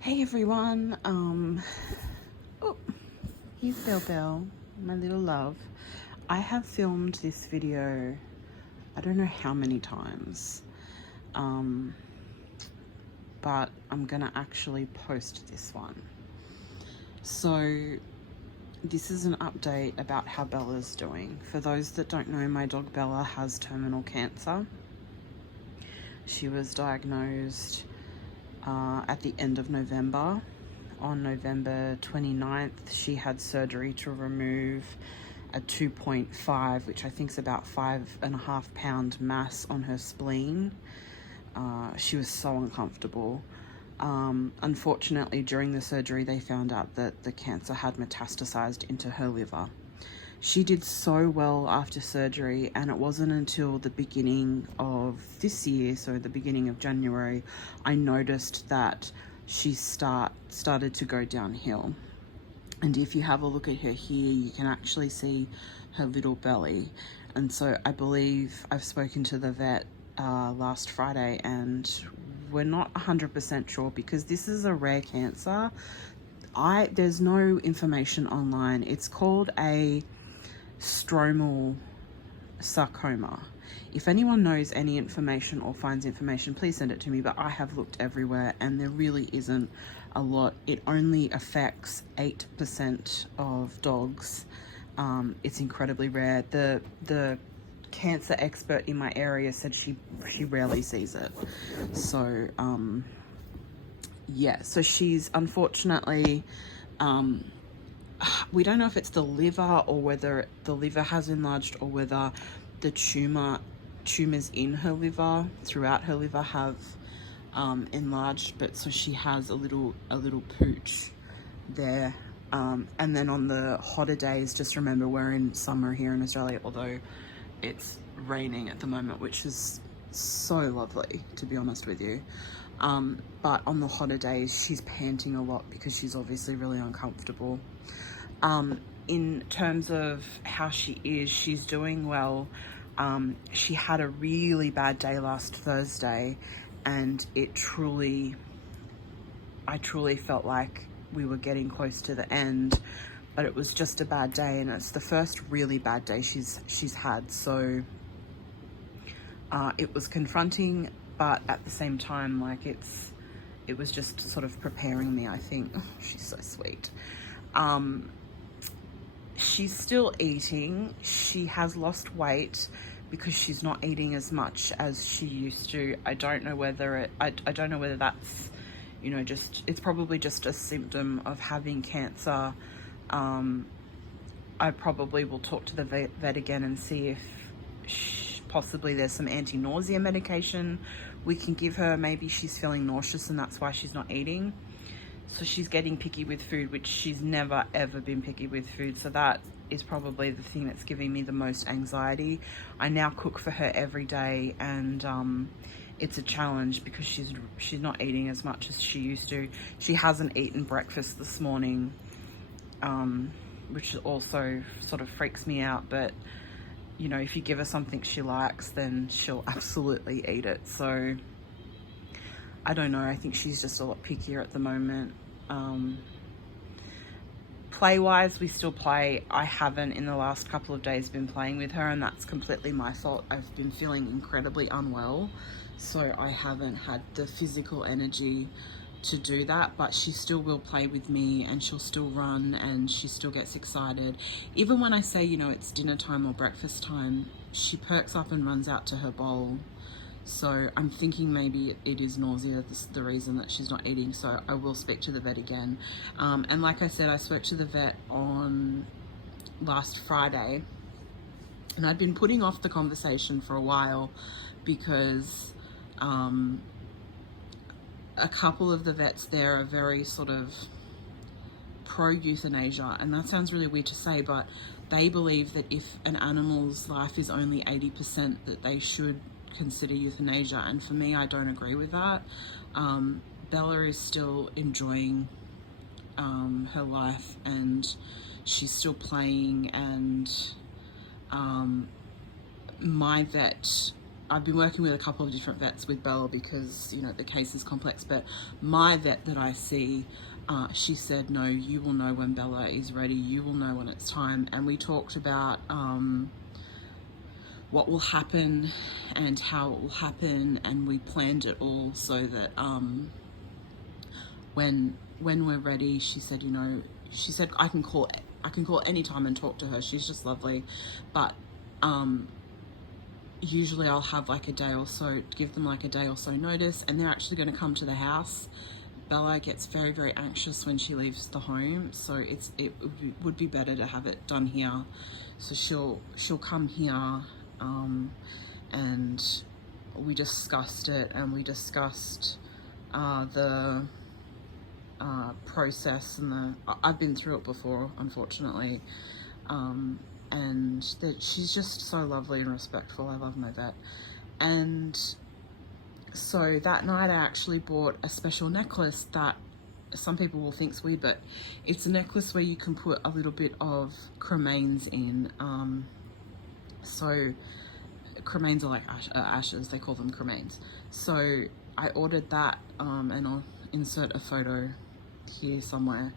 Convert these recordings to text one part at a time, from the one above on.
Hey everyone, oh, here's Bell Bell, my little love. I have filmed this video, I don't know how many times, but I'm gonna actually post this one. So this is an update about how Bella's doing. For those that don't know, my dog Bella has terminal cancer. She was diagnosed at the end of November. On November 29th, she had surgery to remove a 2.5, which I think is about 5.5 pound mass on her spleen. She was so uncomfortable. Unfortunately, during the surgery, they found out that the cancer had metastasized into her liver. She did so well after surgery, and it wasn't until the beginning of this year, so the beginning of January, I noticed that she started to go downhill. And if you have a look at her here, you can actually see her little belly. And so I believe I've spoken to the vet last Friday, and we're not 100% sure because this is a rare cancer. There's no information online. It's called a stromal sarcoma. If anyone knows any information or finds information, please send it to me, but I have looked everywhere and there really isn't a lot. It only affects 8% of dogs. It's incredibly rare. The cancer expert in my area said she rarely sees it. So yeah, so she's unfortunately we don't know if it's the liver or whether the liver has enlarged or whether the tumors in her liver, throughout her liver, have enlarged. But so she has a little pooch there. And then on the hotter days, just remember we're in summer here in Australia, although it's raining at the moment, which is so lovely, to be honest with you. But on the hotter days, she's panting a lot because she's obviously really uncomfortable. In terms of how she is, she's doing well. She had a really bad day last Thursday, and I truly felt like we were getting close to the end, but it was just a bad day, and it's the first really bad day she's had. So it was confronting, but at the same time, like it was just sort of preparing me, I think. She's so sweet. She's still eating. She has lost weight because she's not eating as much as she used to. I don't know whether I don't know whether that's, you know, it's probably just a symptom of having cancer. I probably will talk to the vet again and see if possibly there's some anti-nausea medication we can give her. Maybe she's feeling nauseous and that's why she's not eating. So she's getting picky with food, which she's never ever been picky with food. So that is probably the thing that's giving me the most anxiety. I now cook for her every day, and it's a challenge because she's not eating as much as she used to. She hasn't eaten breakfast this morning, which also sort of freaks me out. But you know, if you give her something she likes, then she'll absolutely eat it. So I don't know, I think she's just a lot pickier at the moment. Play-wise, we still play. I haven't in the last couple of days been playing with her, and that's completely my fault. I've been feeling incredibly unwell, so I haven't had the physical energy to do that, but she still will play with me and she'll still run and she still gets excited. Even when I say, you know, it's dinner time or breakfast time, she perks up and runs out to her bowl. So I'm thinking maybe it is nausea, the reason that she's not eating. So I will speak to the vet again. And like I said, I spoke to the vet on last Friday, and I'd been putting off the conversation for a while because a couple of the vets there are very sort of pro-euthanasia, and that sounds really weird to say, but they believe that if an animal's life is only 80%, that they should consider euthanasia. And for me, I don't agree with that. Bella is still enjoying her life, and she's still playing, and my vet I've been working with a couple of different vets with Bella because, you know, the case is complex, but my vet that I see, she said, no, you will know when Bella is ready, you will know when it's time. And we talked about what will happen and how it will happen, and we planned it all so that when we're ready, she said, you know, she said I can call any time and talk to her. She's just lovely. But usually I'll have like a day or so, give them like a day or so notice, and they're actually going to come to the house. Bella gets very, very anxious when she leaves the home, so it would be better to have it done here. So she'll come here, and we discussed it, and we discussed the process, and I've been through it before, unfortunately, and that she's just so lovely and respectful. I love my vet. And so that night I actually bought a special necklace that some people will think's weird, but it's a necklace where you can put a little bit of cremains in. So cremains are like ashes, they call them cremains. So I ordered that, and I'll insert a photo here somewhere,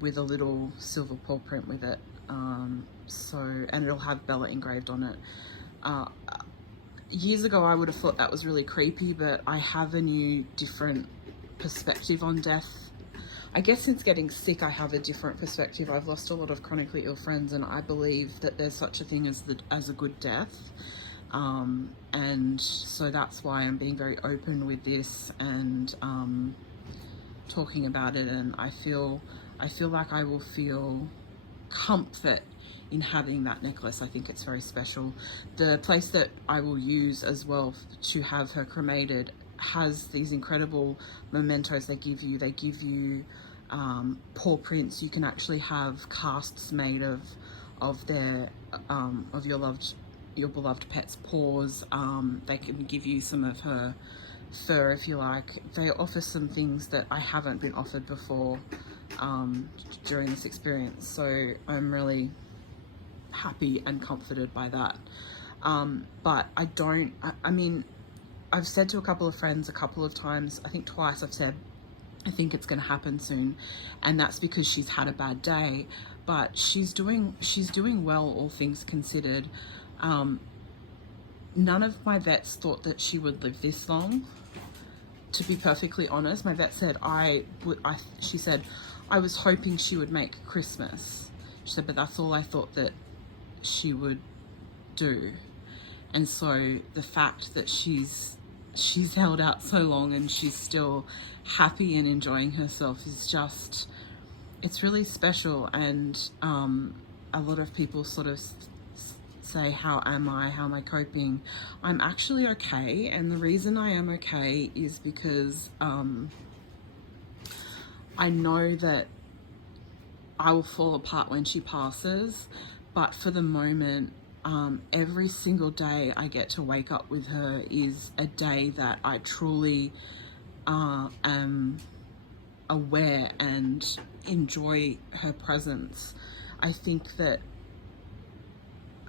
with a little silver paw print with it. And it'll have Bella engraved on it. Years ago I would have thought that was really creepy, but I have a new different perspective on death. I guess since getting sick I have a different perspective. I've lost a lot of chronically ill friends, and I believe that there's such a thing as a good death. And so that's why I'm being very open with this and talking about it, and I feel like I will feel comfort in having that necklace. I think it's very special. The place that I will use as well to have her cremated has these incredible mementos they give you paw prints. You can actually have casts made of your beloved pet's paws. They can give you some of her fur if you like. They offer some things that I haven't been offered before during this experience, so I'm really happy and comforted by that. But I mean, I've said to a couple of friends a couple of times, I think twice I've said, I think it's going to happen soon, and that's because she's had a bad day, but she's doing well, all things considered. None of my vets thought that she would live this long. To be perfectly honest, my vet said she said, I was hoping she would make Christmas. She said, but that's all I thought that she would do. And so the fact that she's held out so long and she's still happy and enjoying herself is just, it's really special. And a lot of people sort of say, how am I coping? I'm actually okay, and the reason I am okay is because I know that I will fall apart when she passes, but for the moment, every single day I get to wake up with her is a day that I truly am aware and enjoy her presence. I think that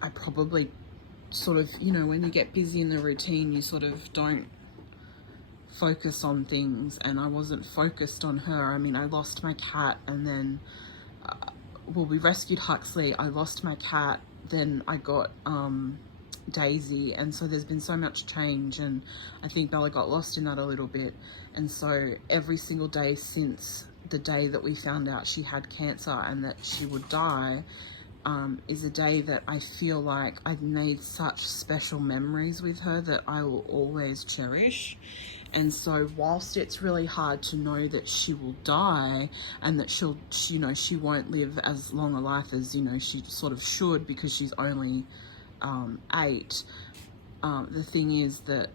I probably sort of, you know, when you get busy in the routine, you sort of don't focus on things, and I wasn't focused on her. I mean, I lost my cat, and then we rescued Huxley. I lost my cat, then I got Daisy, and so there's been so much change, and I think Bella got lost in that a little bit. And so every single day since the day that we found out she had cancer and that she would die is a day that I feel like I've made such special memories with her that I will always cherish. And so whilst it's really hard to know that she will die and that she won't live as long a life as, you know, she sort of should, because she's only 8, the thing is that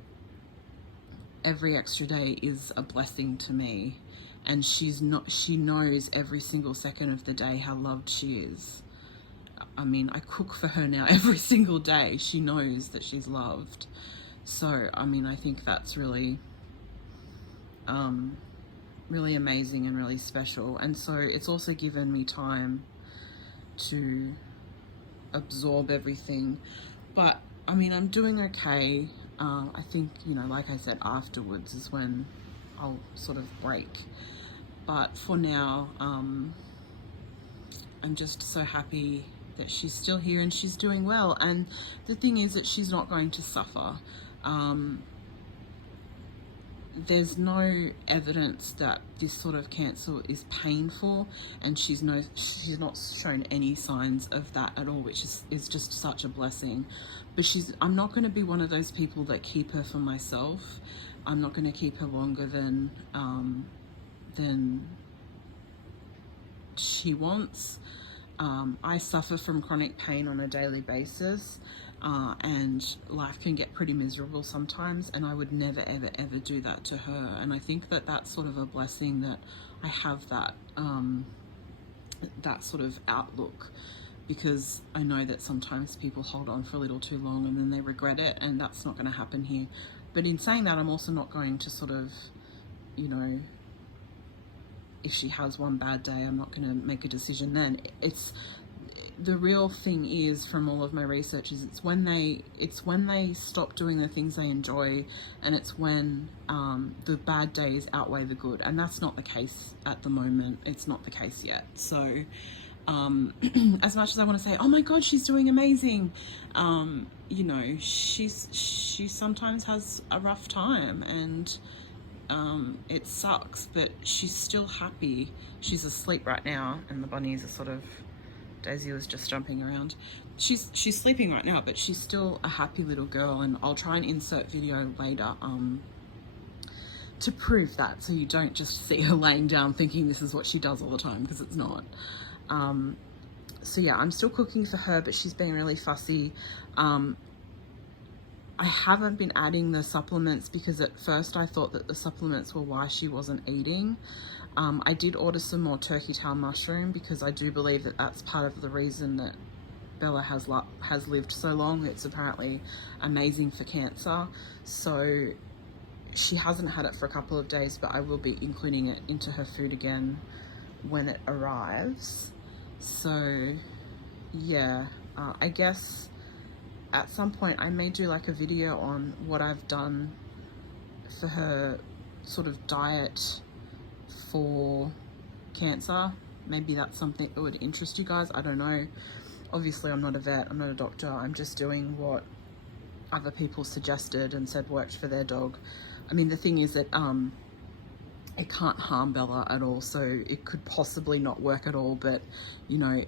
every extra day is a blessing to me, and she knows every single second of the day how loved she is. I mean, I cook for her now every single day. She knows that she's loved. So, I mean, I think that's really, really amazing and really special. And so it's also given me time to absorb everything. But I mean, I'm doing okay. I think, you know, like I said, afterwards is when I'll sort of break. But for now, I'm just so happy that she's still here and she's doing well. And the thing is that she's not going to suffer. There's no evidence that this sort of cancer is painful, and she's not shown any signs of that at all, which is just such a blessing. But I'm not going to be one of those people that keep her for myself. I'm not going to keep her longer than she wants. I suffer from chronic pain on a daily basis, and life can get pretty miserable sometimes, and I would never ever ever do that to her. And I think that that's sort of a blessing that I have that that sort of outlook, because I know that sometimes people hold on for a little too long and then they regret it, and that's not going to happen here. But in saying that, I'm also not going to sort of, you know, if she has one bad day, I'm not going to make a decision then. It's the real thing is, from all of my research, is it's when they stop doing the things they enjoy, and it's when the bad days outweigh the good, and that's not the case at the moment. It's not the case yet. So as much as I want to say, oh my god, she's doing amazing, you know, she sometimes has a rough time, and it sucks, but she's still happy. She's asleep right now, and the bunnies are sort of, Daisy was just jumping around. She's sleeping right now, but she's still a happy little girl, and I'll try and insert video later to prove that, so you don't just see her laying down thinking this is what she does all the time, because it's not. So yeah, I'm still cooking for her, but she's been really fussy. I haven't been adding the supplements because at first I thought that the supplements were why she wasn't eating. I did order some more turkey tail mushroom because I do believe that that's part of the reason that Bella has lived so long. It's apparently amazing for cancer. So she hasn't had it for a couple of days, but I will be including it into her food again when it arrives. So yeah, I guess at some point I may do like a video on what I've done for her sort of diet for cancer. Maybe that's something that would interest you guys. I don't know. Obviously I'm not a vet, I'm not a doctor. I'm just doing what other people suggested and said worked for their dog. I mean, the thing is that it can't harm Bella at all, so it could possibly not work at all, but you know,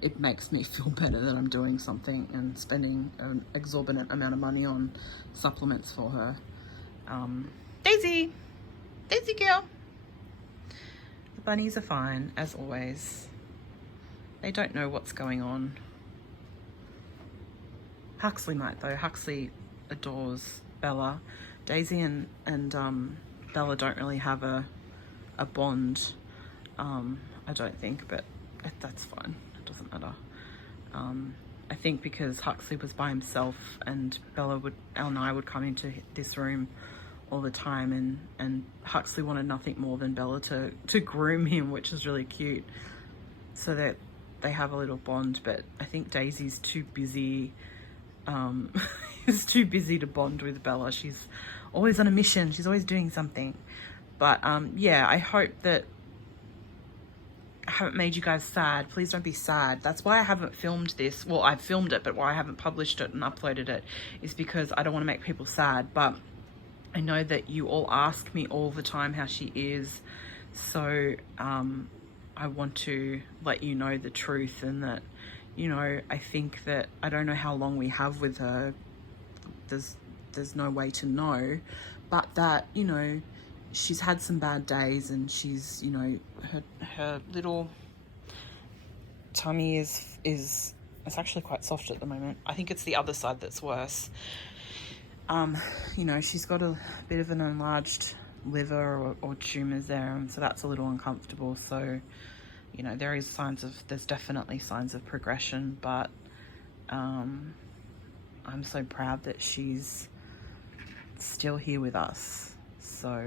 it makes me feel better that I'm doing something and spending an exorbitant amount of money on supplements for her. Daisy girl. The bunnies are fine, as always. They don't know what's going on. Huxley might though. Huxley adores Bella. Daisy and Bella don't really have a bond, I don't think, but that's fine. It doesn't matter. I think because Huxley was by himself and Elle and I would come into this room all the time, and Huxley wanted nothing more than Bella to groom him, which is really cute, so that they have a little bond. But I think Daisy's too busy, is too busy to bond with Bella. She's always on a mission, she's always doing something. But yeah, I hope that I haven't made you guys sad. Please don't be sad. That's why I haven't filmed this. Well, I've filmed it, but why I haven't published it and uploaded it is because I don't want to make people sad. But I know that you all ask me all the time how she is, so I want to let you know the truth, and that, you know, I think that, I don't know how long we have with her, there's no way to know, but that, you know, she's had some bad days, and she's, you know, her little tummy is it's actually quite soft at the moment. I think it's the other side that's worse. You know, she's got a bit of an enlarged liver or tumors there, and so that's a little uncomfortable. So, you know, there's definitely signs of progression, but I'm so proud that she's still here with us. So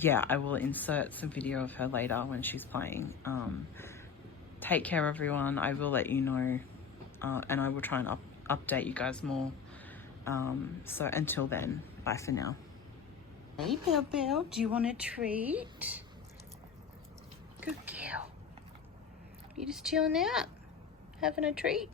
yeah, I will insert some video of her later when she's playing. Take care, everyone. I will let you know, and I will try and update you guys more. So until then, bye for now. Hey, Bell Bell, do you want a treat? Good girl. You just chilling out, having a treat?